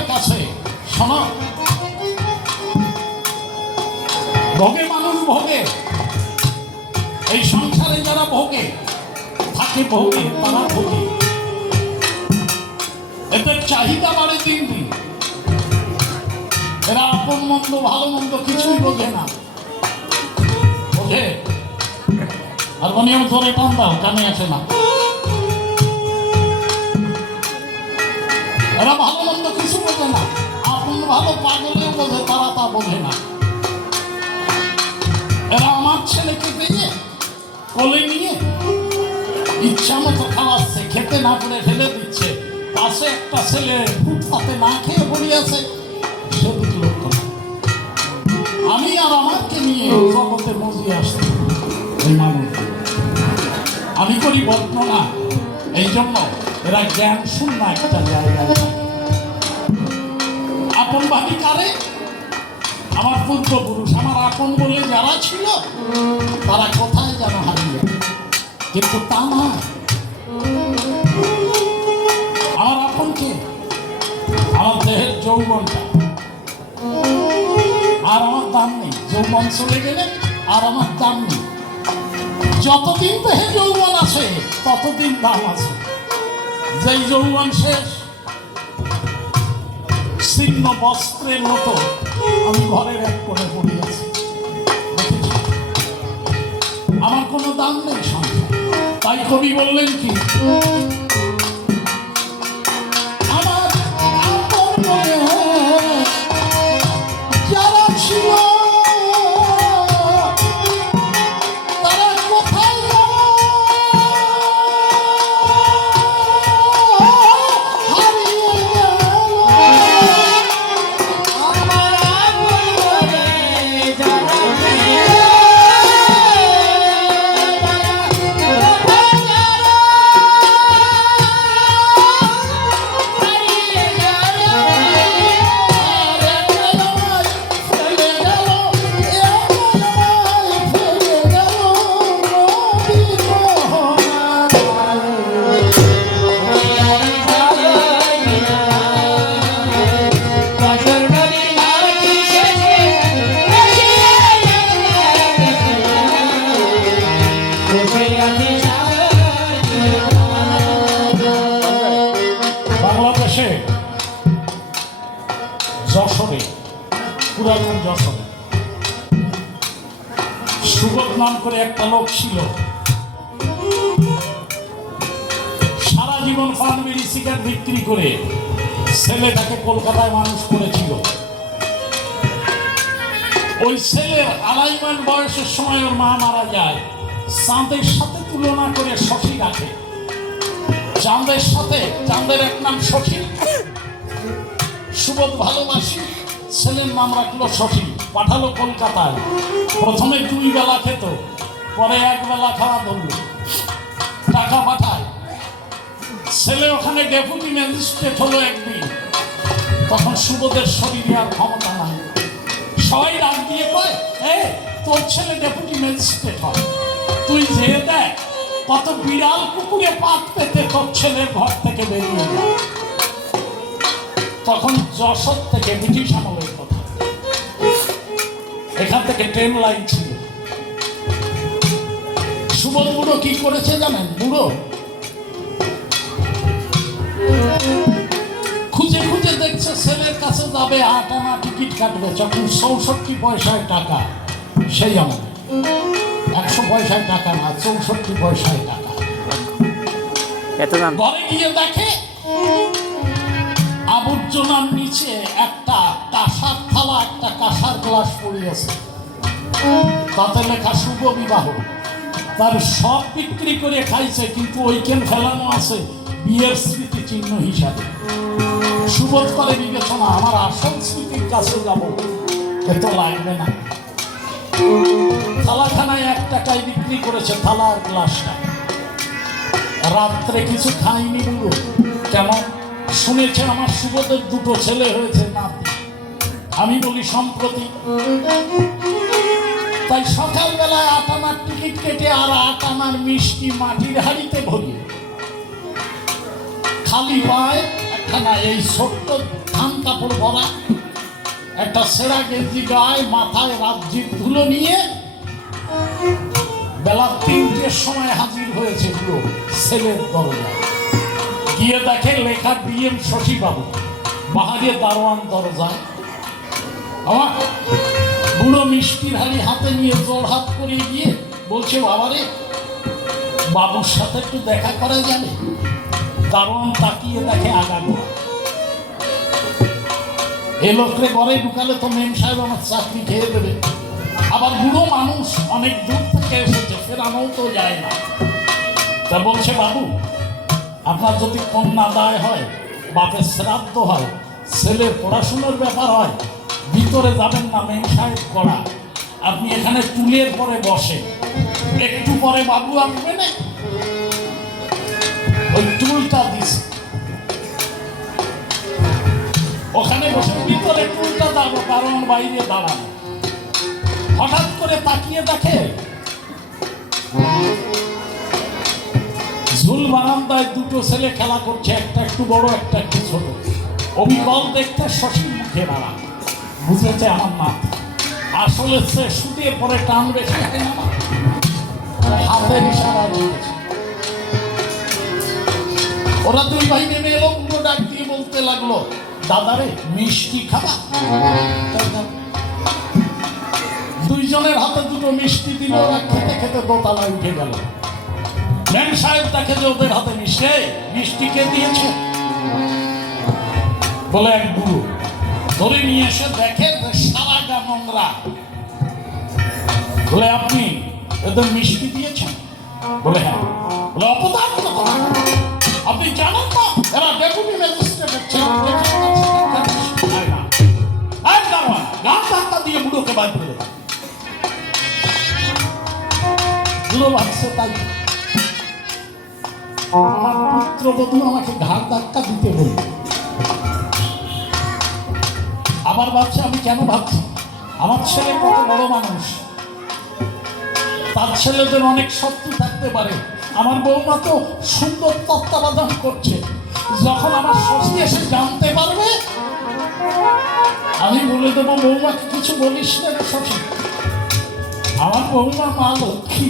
ভগের কাছে শোনো, ভোগে মানুষ ভোগে, এই সংসারে যারা ভোগে থাকে ভোগে, তারা ভোগে, এদের চাহিদা বাড়ে দিন দিন। এরা আপন মন্দ ভালো মন্দ কিছুই বোঝে না। বোঝে হারমোনিয়াম ধরে টান দাও, কানে আসে না। এরা ভালো মন্দ কিছু বোঝে না, আপন ভালো পাগলেও বোঝে, তারা তা বোঝে না। এরা আমার ছেলেকে পেয়ে কোলে নিয়ে ইচ্ছা মতো খাওয়াচ্ছে, খেতে না করে ফেলে দিচ্ছে। পাশে একটা ছেলে ফুটপাতে না খেয়ে পড়িয়াছে, সেদিকে লক্ষ্য না। আমি আর আমাকে নিয়ে জগতে মজিয়ে আসছি এই মানুষ। আমি করি বর্ণনা, এই জন্য এরা জ্ঞান শূন্য একটা জায়গায়। আপন ভাবি কারে? আমার পূর্বপুরুষ, আমার আপন বলে যারা ছিল তারা কোথায় যেন হারিয়ে, কিন্তু তা না। আমার আপনকে আমার দেহের যৌবনটা, আর আমার দাম নেই। যৌবন চলে গেলে আর আমার দাম নেই। যতদিন দেহে যৌবন আছে ততদিন দাম আছে। যেই যৌবন শেষ, ছিন্ন বস্ত্রের মতো আমি ঘরের এক কোণে পড়ে আছি। আমার কোনো দাম নেই সংসার। তাই কবি বললেন কি, আমার আপন মনে যারা ছিল তারা কোথায় গেল? হারিয়ে গেল। আমার আপন মনে যারা যশোরে, পুরাতন যশোরে সুবোধ নাম করে একটা লোক ছিল। সারা জীবন পান বিড়ি সিগারেট বিক্রি করে ছেলেটাকে কলকাতায় মানুষ করেছিল। ওই ছেলের 2.5 মাস বয়সের সময় ওর মা মারা যায়। চাঁদের সাথে তুলনা করে শশী রাখে। চাঁদের সাথে, চাঁদের এক নাম শশী। সুবোধ ভালোবাসি, ছেলের নাম রাখলো শশী। পাঠালো কলকাতায়। প্রথমে 2 বেলা খেত, পরে 1 বেলা খাওয়া ধরলো। টাকা পাঠায়। ছেলে ওখানে ডেপুটি ম্যাজিস্ট্রেট হলো একদিন। তখন সুবোধের শরীরে আর ক্ষমতা নাই। সবাই রাগ দিয়ে কয়, তোর ছেলে ডেপুটি ম্যাজিস্ট্রেট হয়, তুই যে দেখ কত বিড়াল কুকুরে পাত পেতে তোর ছেলের ঘর থেকে বেরিয়ে যায়। তখন যশোর থেকে, ব্রিটিশ আমলের কথা, এখান থেকে ট্রেন লাইন ছিল। সুবোধ বুড়ো কি করেছে জানেন? বুড়ো খুঁজে খুঁজে দেখছে ছেলের কাছে যাবে, 8 আনা টিকিট কাটবে, যখন 64 পয়সায় টাকা। সেই আমলে 100 পয়সায় টাকা না, 64 পয়সায় টাকা। ঘরে গিয়ে দেখে আবর্জনার নিচে একটা কাঁসার থালা, একটা কাঁসার গ্লাস পড়ে আছে, তাতে লেখা শুভ বিবাহ। তার সব বিক্রি করে খাইছে, কিন্তু ওইখানে ফেলানো আছে বিয়ের স্মৃতি চিহ্ন হিসাবে। সুবোধ করে বিবেচনা, আমার আসল স্মৃতির কাছে যাব, এত লাগবে না। থালাখানায় 1 টাকায় বিক্রি করেছে থালা আর গ্লাসটা। রাত্রে কিছু খাইনি বুড়ো। কেমন? শুনেছে আমার সুবোধের 2টো ছেলে হয়েছে, নাতি। আমি বলি সম্প্রতি। তাই সকালবেলায় 8 আনার টিকিট কেটে আর 8 আনার মিষ্টি মাটির হাড়িতে ভরিয়ে খালি পায় একখানা এই ছোট্ট ধান কাপড় ভরা একটা সেরা গেঞ্জি গায়ে, মাথায় রাজ্যের ধুলো নিয়ে বেলা 3টের সময় হাজির হয়েছে পুরো ছেলের দরজায়। গিয়ে দেখে লেখা ডিএম শশীবাবু, বাহারে দারোয়ান দরজায়। আমার বুড়ো মিষ্টির হাড়ি হাতে নিয়ে জোর হাত করিয়ে গিয়ে বলছে, বাবারে বাবুর সাথে একটু দেখা করা যাবে? দারোয়ান তাকিয়ে দেখে আগাগোড়া। এ লোকরে ঘরে ঢুকালে তো মেম সাহেব আমার চাকরি খেয়ে দেবে। আবার বুড়ো মানুষ, অনেক দূর থেকে এসেছে, ফেরানোও তো যায় না। তা বলছে, বাবু আপনার যদি কন্যা দায় হয়, বাপের শ্রাদ্ধ হয়, ছেলের পড়াশোনার ব্যাপার হয়, ভিতরে যাবেন না, মেম সাহেব করা। আপনি এখানে টুলের পরে বসে, একটু পরে বাবু আসবে না, ওই টুলটা দিস, ওখানে বসে ভিতরে টুলটা দাঁড়াবো, কারণ বাইরে দাঁড়ানো। হঠাৎ করে তাকিয়ে দেখে ঝুল বারান্দায় দুটো ছেলে খেলা করছে, একটা একটু বড়, একটা একটু ছোট। অবিকল দেখতে শশীর মুখে দাঁড়া, বুঝেছে আমার মা। আসলে সে সুদের পরে টান বেশি হয় না, হাতের ইশারা দিয়েছে। ওরা দুই ভাই নেমে এলো, পুরো ডাক দিয়ে বলতে লাগলো, দাদারে মিষ্টি খাবা? দুইজনের হাতে দুটো মিষ্টি দিল, ওরা খেতে খেতে দোতলায় উঠে গেল। মেম সাহেব দেখে যে ওদের হাতে মিষ্টি কে দিয়েছে? বলে এক বুড়ো। ধরে নিয়ে এসে দেখে সারা গা নোংরা। বলে, আপনি এদের মিষ্টি দিয়েছেন? বলে, হ্যাঁ। বলে, অপদার্থ কথা, আপনি জানেন না এরা ডেপুটি ম্যাজিস্ট্রেটের ছেলে, গান ধাক্কা দিয়ে বুড়োকে বাদ করে। বুড়ো ভাবছে, তাই আমার পুত্রবধূ আমাকে ঘাড় ধাক্কা দিতে বলল। আবার ভাবছে, আমি কেন ভাবছি, আমার ছেলে কত বড় মানুষ, তার ছেলেদের অনেক শক্তি থাকতে পারে। আমার বৌমা তো সুন্দর তত্ত্বাবধান করছে, যখন আমার শশী এসে জানতে পারবে আমি বলে দেবো, বৌমাকে কিছু বলিস না রে শশী, আমার বৌমা মা লক্ষ্মী,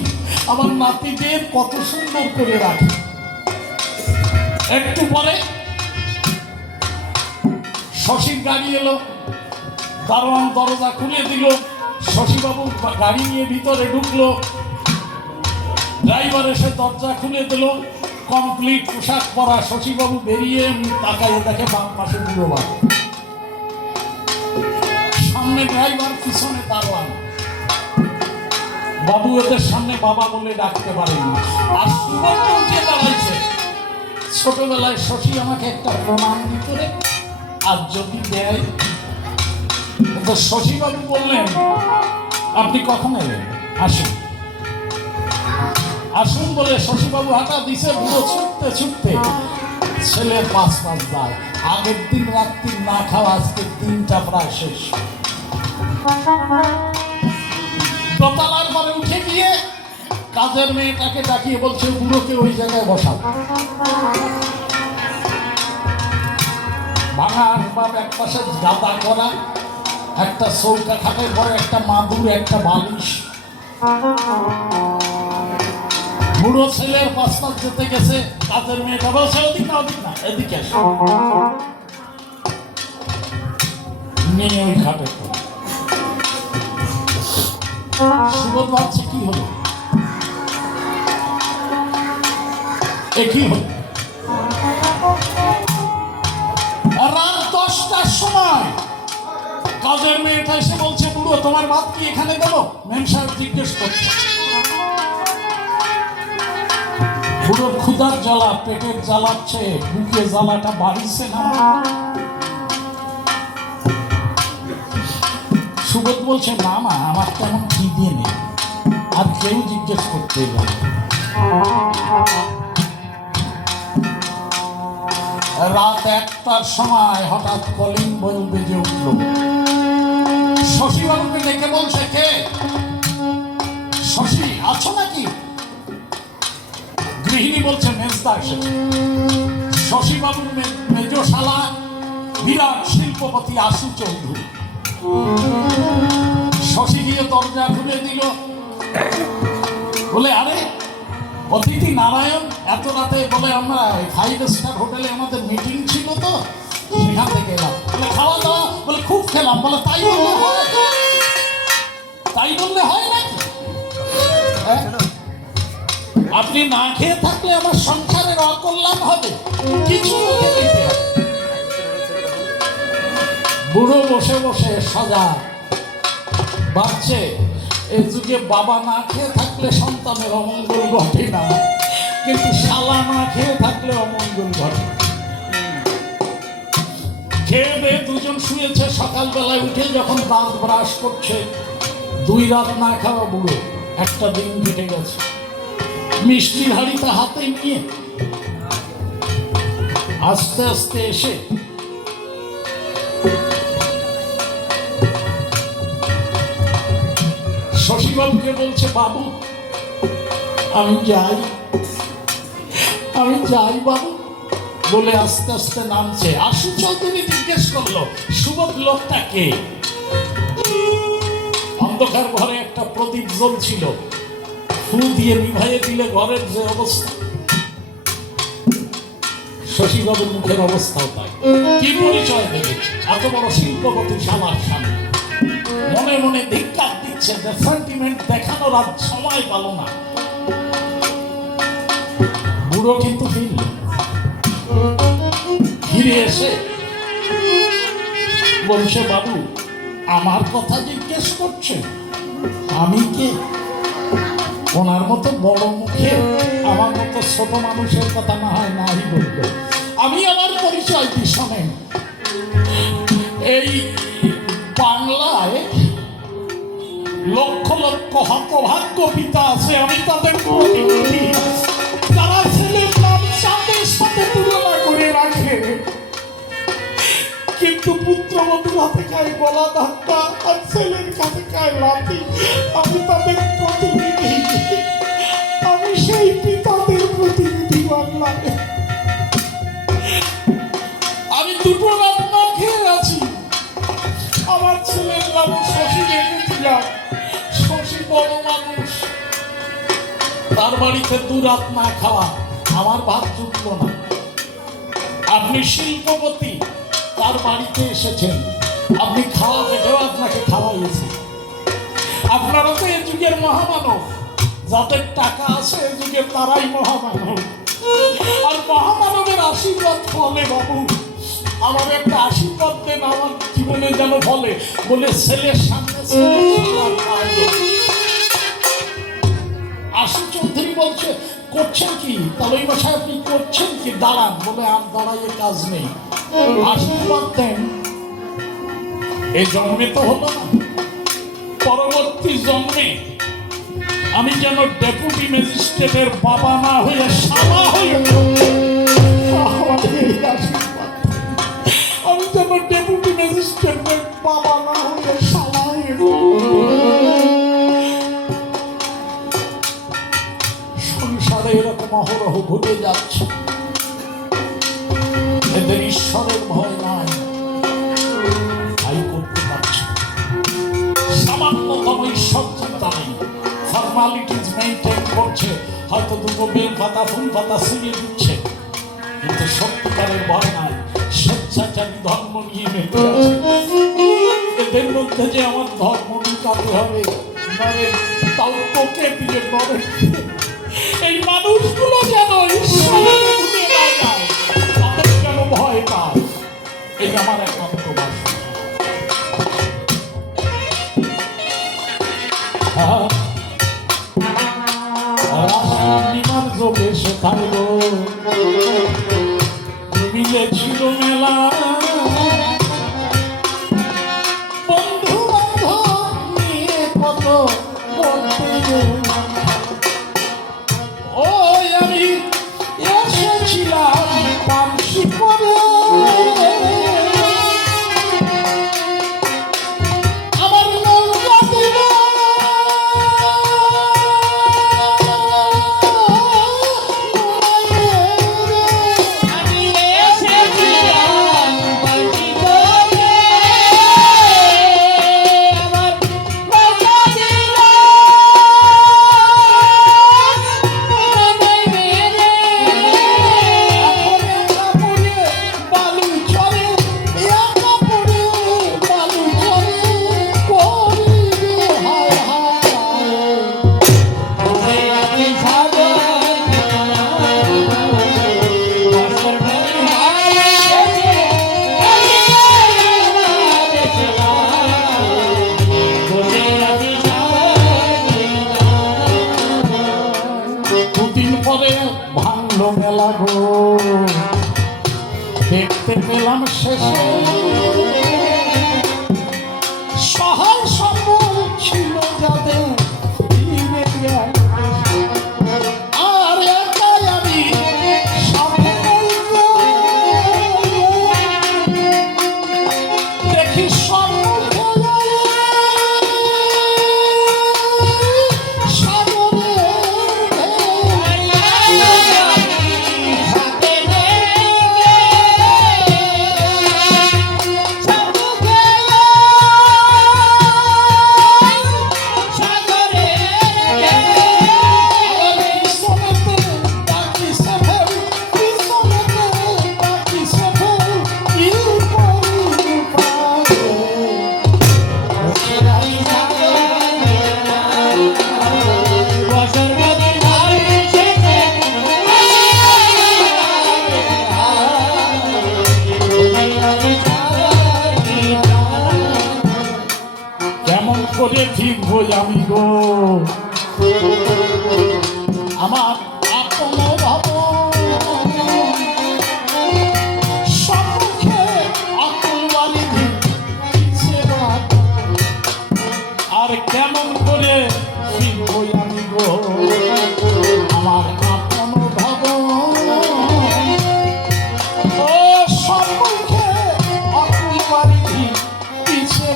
আমার নাতিদের কত সুন্দর করে রাখে। একটু পরে শশীর গাড়ি এলো, দারোয়ান দরজা খুলে দিল, শশীবাবু গাড়ি নিয়ে ভিতরে ঢুকলো। ড্রাইভার এসে দরজা খুলে দিল, কমপ্লিট পোশাক পরা। শশীবাবু বেরিয়ে তাকায় দেখে বাম পাশে বুড়ো বাবু, সামনে ড্রাইভার, পিছনে দারোয়ান। বাবু এদের সামনে বাবা বলে ডাকতে পারেনি, আর সুবর্ণ উঠে দাঁড়াইছে। ছোটবেলায় শশী আমাকে একটা প্রণাম দিত রে, আর যদি দেয়। তো শশীবাবু বললেন, আপনি কখন এলেন? আসুন আসুন বলে শশীবাবু হাঁটা দিছে। বুড়ো ছুটতে ছুটতে ছেলের পাশ যায়। আগের দিন রাত্রি না খাওয়া, আজকে 3টা প্রায় শেষ। দোতলার পরে উঠে গিয়ে কাজের মেয়েটাকে ডাকিয়ে বলছে, বুড়োকে ওই জায়গায় বসাও। ভাঙা আসবাব, এক পাশে গাদা করা, একটা চৌকা খাটের পরে একটা মাদুর, একটা বালিশ। বুড়ো ছেলের পাশপাশ যেতে গেছে, কাজের মেয়েটা বলছে, ওদিক না, ওদিক না, এদিকে আসো। নিয়ে ওই খাটে সুবোধ ভাবছে, কি হলো, কি হলো? রাত 10টার সময় কাজের মেয়েটা এসে বলছে, বুড়ো তোমার ভাত কি এখানে দেবো? মেম সাহেব জিজ্ঞেস করছে। বুড়োর ক্ষুধার জ্বালা পেটের জ্বালাচ্ছে, বুকে জ্বালাটা বাড়িছে না। সুবোধ বলছে, না মা, আমার তেমন খিদে নেই। আর কেউ জিজ্ঞেস করতে গেল। রাত 1টার সময় হঠাৎ কলিং বেল বেজে উঠল। শশীবাবুকে ডেকে বলছে, কে? শশী, আছো নাকি? গৃহিণী বলছে, মেজদা এসেছে। শশীবাবুর মেজশালা বিরাট শিল্পপতি আশু চৌধুরী। শশী গিয়ে দরজা খুলে দিল, বলে আরে অতিথি নারায়ণ এত রাতে, বলে আমরা 5 স্টার হোটেলে আমাদের মিটিং ছিল তো সেখান থেকে এলাম। বলে খাওয়া দাওয়া, বলে খুব খেলাম। বলে তাই বললে হয়, তাই বললে হয় নাকি? আপনি না খেয়ে থাকলে আমার সংসারের অকল্যাণ হবে, কিছু দিতে হবে। বুড়ো বসে বসে সাজা বাচ্চে, এই যুগে বাবা না খেয়ে থাকলে সন্তানের অমঙ্গল ঘটে না, কিন্তু শালা না খেয়ে থাকলে অমঙ্গল ঘটে। খেয়ে দিয়ে দুজন শুয়েছে, সকালবেলায় উঠে যখন দাঁত ব্রাশ করছে, 2 রাত না খাওয়া বুড়ো, একটা দিন কেটে গেছে। মিষ্টির হাড়িটা হাতে নিয়ে আস্তে আস্তে এসে শশীবাবুকে বলছে, বাবু আমি যাই বাবু। বলে আস্তে আস্তে নামছে। আশু চৌধুরী জিজ্ঞেস করলো, সুবোধ লোকটা কে? অন্ধকার ঘরে একটা প্রদীপ জ্বলছিল, ফু দিয়ে নিভাইয়ে দিলে ঘরের যে অবস্থা, শশীবাবুর মুখের অবস্থাও তাই। কি পরিচয় দেবে এত বড় শিল্পপতি শালার সামনে? মনে মনে ধিক্কার দিচ্ছে যে সেন্টিমেন্ট দেখানোর আর সময় পেল না। বুড়ো কিন্তু ফিরে এসে বলছে, বাবু আমার কথা জিজ্ঞেস করছে, আমি কে? ওনার মতো বড় মুখে আমার মতো ছোট মানুষের কথা না হয় নাই বলবে। আমি আমার পরিচয় দিই, শোনেন। এই বাংলায় লক্ষ লক্ষ হতভাগ্য পিতা আছে, আমি তাদের প্রতিনিধি, যারা ছেলের নাম চাঁদের সাথে তুলনা করে রাখে, কিন্তু পুত্রবধূ হাতে খায় গলা ধাক্কা আর ছেলের কাছে খায় লাথি। আমি তাদের প্রতিনিধি, আমি সেই পিতাদের প্রতিনিধি বাংলায়। আমি 2 রাত না খেয়ে আছি। আমার ছেলের নাম শশী রেখেছিলাম। শশী বড় মানুষ, তার বাড়িতে 2 রাত না খাওয়া, আমার ভাত জুটল না। আপনি শিল্পপতি, তার বাড়িতে এসেছেন, আপনি খাওয়া পেটেও আপনাকে খাওয়াইয়েছে। আপনারা তো এ যুগের মহামানব, যাদের টাকা আছে এ যুগের তারাই মহামানব। আর মহামানবের আশীর্বাদ ফলে, বাবু আমার একটা আশীর্বাদ দেন, আমার জীবনে যেন ফলে। বলে ছেলের সামনে আশু চৌধুরী বলছে, করছেন কি? তাহলে ওই বাসায় আপনি করছেন কি? দাঁড়ান। বলে আর দাঁড়াইয়ে কাজ নেই, আশীর্বাদ দেন। এই জন্মে তো হলো না, পরবর্তী জন্মে আমি যেন ডেপুটি ম্যাজিস্ট্রেটের বাবা না হয়ে শালা হয়ে, আমি যেন ডেপুটি ম্যাজিস্ট্রেটের বাবা না হয়ে শালা হয়ে। সংসারে এরকম অহরহ ঘটে যাচ্ছে, এদের ঈশ্বরের ভয় নাই, তাই করতে পারছে। সামান্যতম ঈশ্বর চিন্তা নেই, ফর্মালিটিজ মেনটেন করছে, হয়তো 2 বেল পাতা ফুল পাতা ছিঁড়ে দিচ্ছে, কিন্তু সত্যিকারের ভয় নাই, স্বেচ্ছাচারী ধর্ম নিয়ে মেতে আছে। এদের মধ্যে যে আমার ধর্ম ঢুকাতে হবে, নরে তাও তোকে দিয়ে নরে। এই মানুষগুলো যেন ঈশ্বরের ভুলে না যায়, তাদের যেন ভয় পায়, এই আমার একান্ত বাসনা। রাসপূর্ণিমার যোগে সেখানে মিলেছিল মেলা, বন্ধু বান্ধব নিয়ে কত ওই আমি এসেছিলাম পানসি করে। আমি দুদিন পরে ভাঙলো মেলা গো, দেখতে পেলাম শেষে সহাল সম্বল ছিল যাদের ফিরে গেল। আর একাই আমি সাথে দেখি সম্মুখে করে ফিরবো আমি গো, আমার আপন ভাব সম্মুখে আকুল বাড়ি আর কেমন করে ফিরবো আমি গো, আমার আপন ভাব ও সম্মুখে আকুল বাড়ি পিছে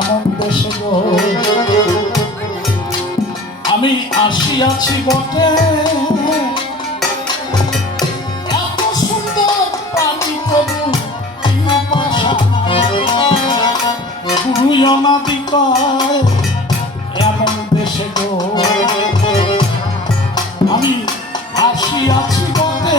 এমন দেশে গো আমি আসিয়াছি বটে, এত সুন্দর প্রাণী তবু গুরু অনাদিকায় এমন দেশে গো আমি আসিয়াছি বটে,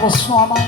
প্রশ্ন আমার